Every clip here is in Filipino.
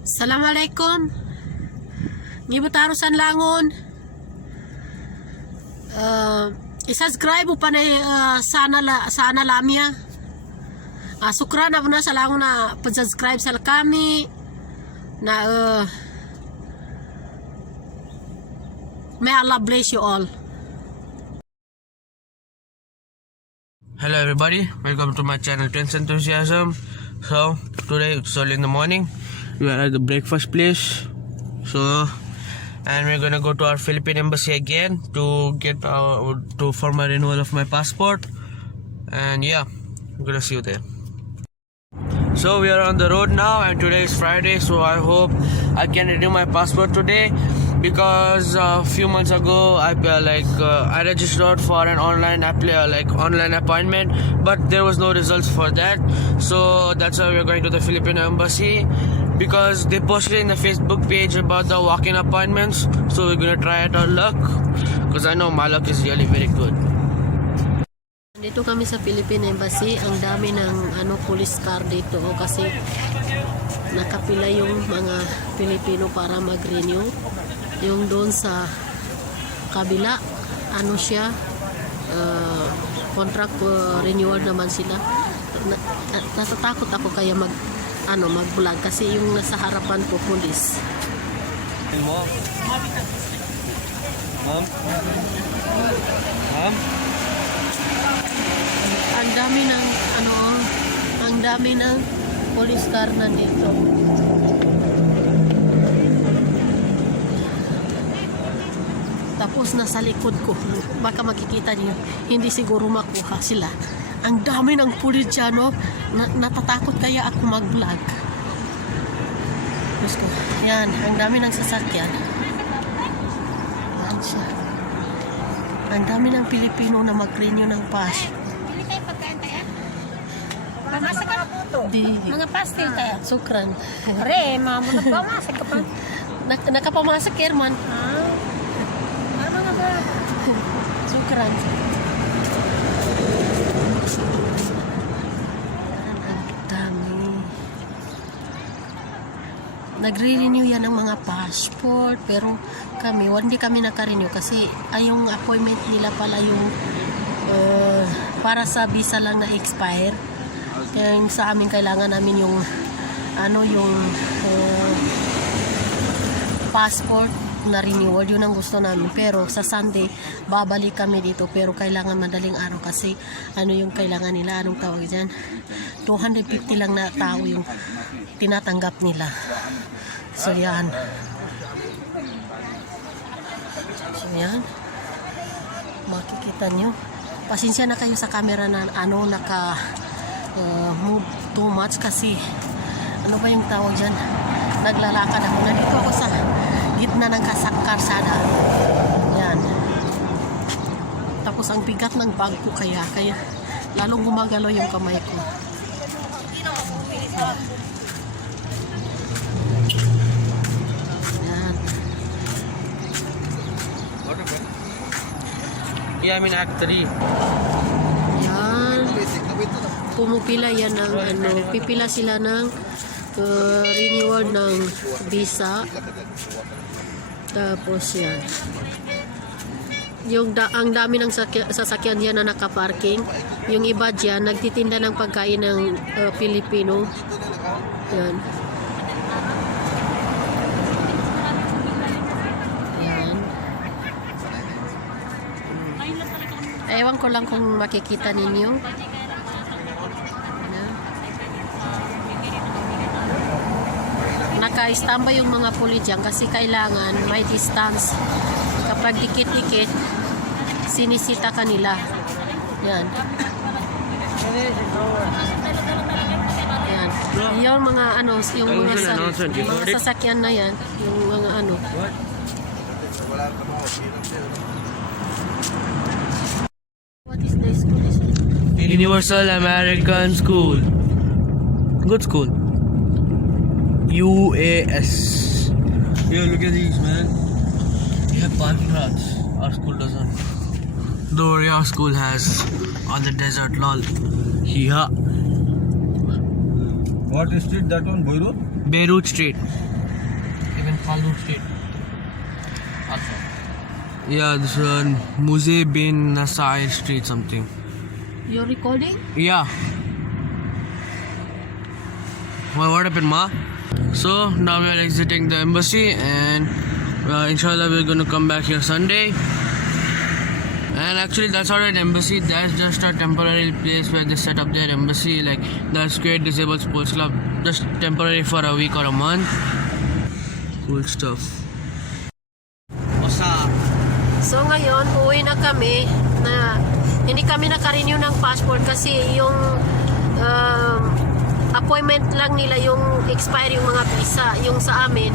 Assalamualaikum. Ngibutarusan langon. I-subscribe mo pa na sana lamia. Sukran na po na sa langon na pag-subscribe sa kami. Na may Allah bless you all. Hello everybody, welcome to my channel Trends Enthusiasm. So today it's early in the morning. We are at the breakfast place. And we're gonna go to our Philippine embassy again to get for my renewal of my passport. And yeah, I'm gonna see you there. So we are on the road now, and today is Friday, so I hope I can renew my passport today, because a few months ago I registered for an online appointment, but there was no results for that. So that's why we're going to the Philippine embassy, because they posted in the Facebook page about the walk-in appointments. So we're gonna try out our luck, because I know my luck is really very good. Dito kami sa Philippine Embassy, ang dami ng police car dito kasi nakapila yung mga Pilipino para mag-renew. Yung doon sa kabila, contract renewal naman sila. Natatakot ako kaya mag-vlog kasi yung nasa harapan ko police. Mom? Ang dami ng police car na dito. Tapos nasa likod ko, baka makikita niyo, hindi siguro makuha sila. Ang dami ng pulis dyan, no? Natatakot kaya ako mag-vlog. Gusto ko. Yan, ang dami ng sasakyan. Yan siya. Ang dami ng Pilipino na mag-renew ng pass. Mamasa ka na po to. Mga pastel kaya. Sukran. Pre, mga nagpamasa ka pa. Nakapamasak, Kerman. Mga ba? Sukran. Ang dami. Nagre-renew yan ng mga passport, pero hindi kami naka-renew kasi yung appointment nila pala yung para sa visa lang na expire. Kaya sa amin kailangan namin yung passport na renewal, yun ang gusto namin. Pero sa Sunday babalik kami dito, pero kailangan madaling araw kasi yung kailangan nila, anong tawag dyan, 250 lang na tao yung tinatanggap nila. So yan, makikita nyo. Pasensya na kayo sa camera na move too much kasi ba yung tawag dyan, naglalakad ako. Nandito ako sa gitna ng karsada. Yan. Tapos ang bigat ng bag ko kaya lalong gumagalaw yung kamay ko. Yan. Yeah, I mean Act 3. Yan. Pumupila yan ng pipila sila ng renewal ng visa. Tapos yan. Ang dami ng sasakyan yan na nakaparking. Yung iba dyan, nagtitinda ng pagkain ng Pilipino. Yan. Yan. Ewan ko lang kung makikita ninyo. Naka-standby yung mga pulis dyan kasi kailangan may distance. Kapag dikit-dikit, sinisita kanila. Yan. Yan. Yung mga mga sasakyan na yan, yung mga What is the school? Universal American School. Good school. UAS. Yo, look at these, man. You have parking lots. Our school doesn't. Though your school has on the desert, lol. Yeah. What street that one? Beirut? Beirut Street. Khaldun Street. Also. Yeah, this one Muze bin Nasair Street something. You're recording? Yeah. What happened, Ma? So now we are exiting the embassy, and inshallah we're gonna come back here Sunday. And actually, that's not an embassy. That's just a temporary place where they set up their embassy. Like that's Great Disabled Sports Club, just temporary for a week or a month. Cool stuff. What's up? So ngayon, uwi na kami na hindi kami naka-renew ng passport kasi yung appointment lang nila yung expire yung mga visa, yung sa amin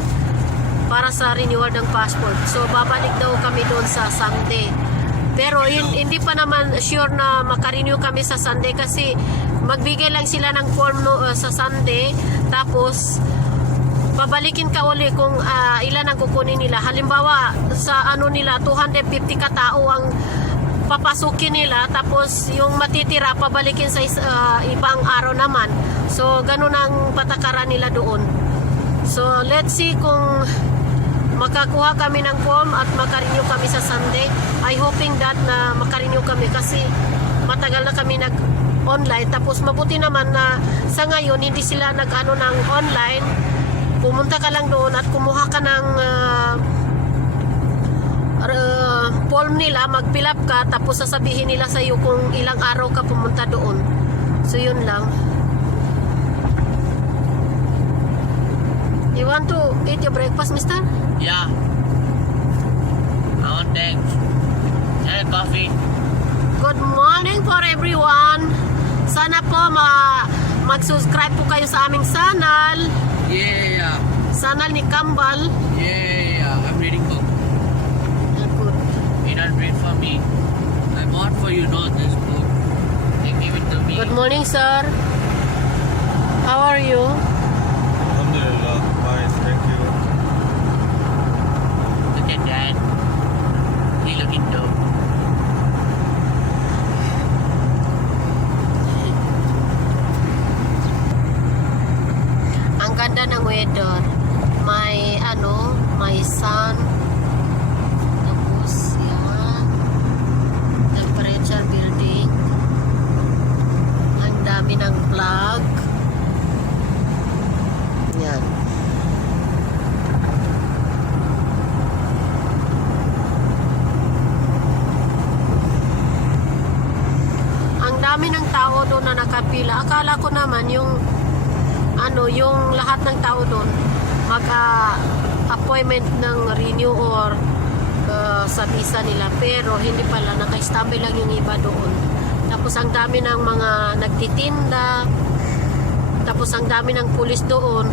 para sa renewal ng passport. So babalik daw kami doon sa Sunday. Pero hindi pa naman sure na maka-renew kami sa Sunday kasi magbigay lang sila ng form sa Sunday, tapos babalikin ka uli kung ilan ang kukunin nila. Halimbawa sa ano nila 250 katao ang papasukin nila, tapos yung matitira pabalikin sa ibang araw naman. So ganun ang patakaran nila doon. So let's see kung makakuha kami ng form at makarenew kami sa Sunday. I hoping that na makarenew kami kasi matagal na kami nag-online. Tapos mabuti naman na sa ngayon hindi sila nag-ano ng online. Pumunta ka lang doon at kumuha ka ng form nila, mag-fill up ka, tapos sasabihin nila sa iyo kung ilang araw ka pumunta doon. So yun lang. You want to eat your breakfast, mister? Yeah. I want eggs and coffee. Good morning for everyone. Sana po mag-subscribe po kayo sa aming channel. Yeah. Channel ni Kambal. Yeah. I'm reading book. Good. You don't read for me. I bought for you, not this book. They give it to me. Good morning, sir. How are you? Alhamdulillah, fine, thank you. Look at that. He looking dope. Ang ganda ng weather. May sun. Tapos yan. Temperature building. Ang dami ng flag. Yan. Ang dami ng tao doon na nakapila. Akala ko naman yung lahat ng tao doon mag-appointment ng renew or sa visa nila, pero hindi pala, naka-standby lang yung iba doon. Tapos ang dami ng mga nagtitinda, tapos ang dami ng pulis doon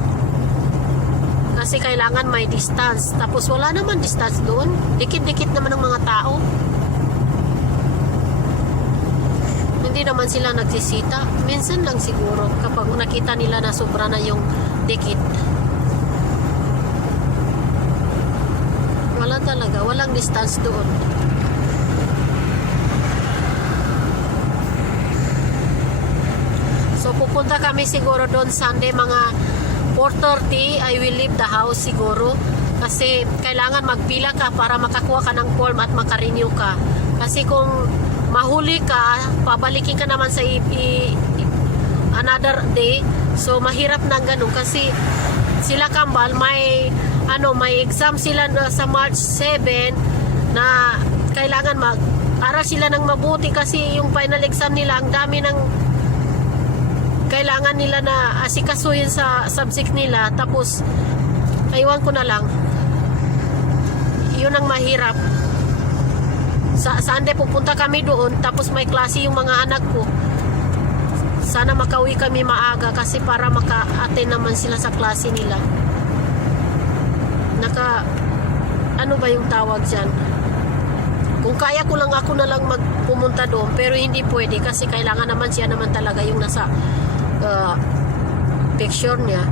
kasi kailangan may distance, tapos wala naman distance doon, dikit-dikit naman ng mga tao. Hindi naman sila nagsisita, minsan lang siguro kapag nakita nila na sobra na yung dikit. Wala talaga, walang distance doon. So pupunta kami siguro doon Sunday mga 4:30. I will leave the house siguro kasi kailangan magpila ka para makakuha ka ng form at makarenew ka. Kasi kung mahuli ka, pabalikin ka naman sa another day. So mahirap na ganun kasi sila Kambal may exam sila sa March 7 na kailangan mag-aral sila ng mabuti kasi yung final exam nila, ang dami ng kailangan nila na asikasuhin sa subject nila. Tapos aywan ko na lang, yun ang mahirap. Sa Sunday pupunta kami doon, tapos may klase yung mga anak ko. Sana makauwi kami maaga kasi para maka-attend naman sila sa klase nila. Ano ba yung tawag dyan? Kung kaya ko lang, ako na lang magpumunta doon, pero hindi pwede kasi kailangan naman siya naman talaga yung nasa picture niya.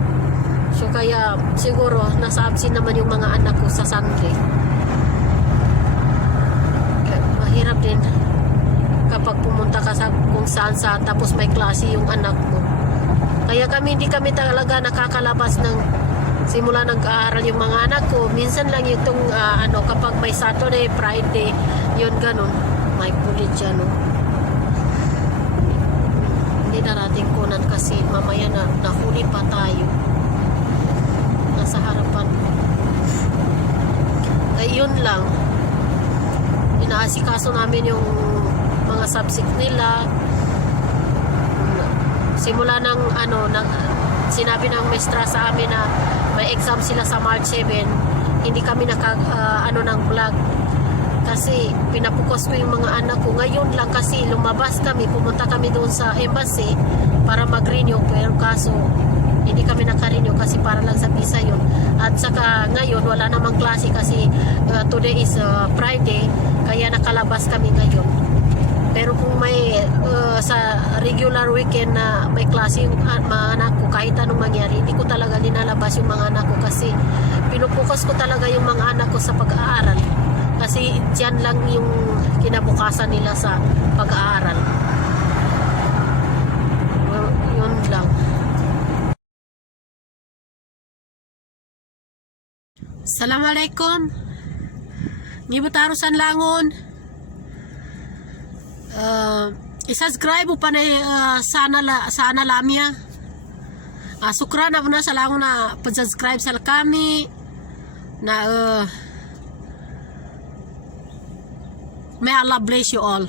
So kaya siguro nasa absent naman yung mga anak ko sa Sunday. Mahirap din kapag pumunta ka sa kung saan tapos may klase yung anak mo. Kaya hindi kami talaga nakakalabas ng simula nag-aaral yung mga anak ko. Minsan lang itong kapag may Saturday, Friday, yun ganun. May pulit siya, no? Hindi na natin kunan kasi mamaya na nahuli pa tayo. Nasa harapan. Kaya yun lang. Inaasikaso namin yung mga subject nila. Simula ng sinabi ng mestra sa amin na may exam sila sa March 7, hindi kami ng vlog kasi pinapukas ko yung mga anak ko. Ngayon lang kasi lumabas kami, pumunta kami doon sa embassy para mag-renew, pero kaso hindi kami naka-renew kasi para lang sa visa yun. At saka ngayon wala namang klase kasi today is Friday, kaya nakalabas kami ngayon. Pero kung may sa regular weekend na may klase yung mga anak ko, kahit anong mangyari, hindi ko talaga linalabas yung mga anak ko kasi pinupukas ko talaga yung mga anak ko sa pag-aaral. Kasi dyan lang yung kinabukasan nila sa pag-aaral. Yun lang. Assalamualaikum. Ngibutaro san langon. I-subscribe mo pa na sana lamia. Sukra na po na sa langon na pag-subscribe sa kami na may Allah bless you all.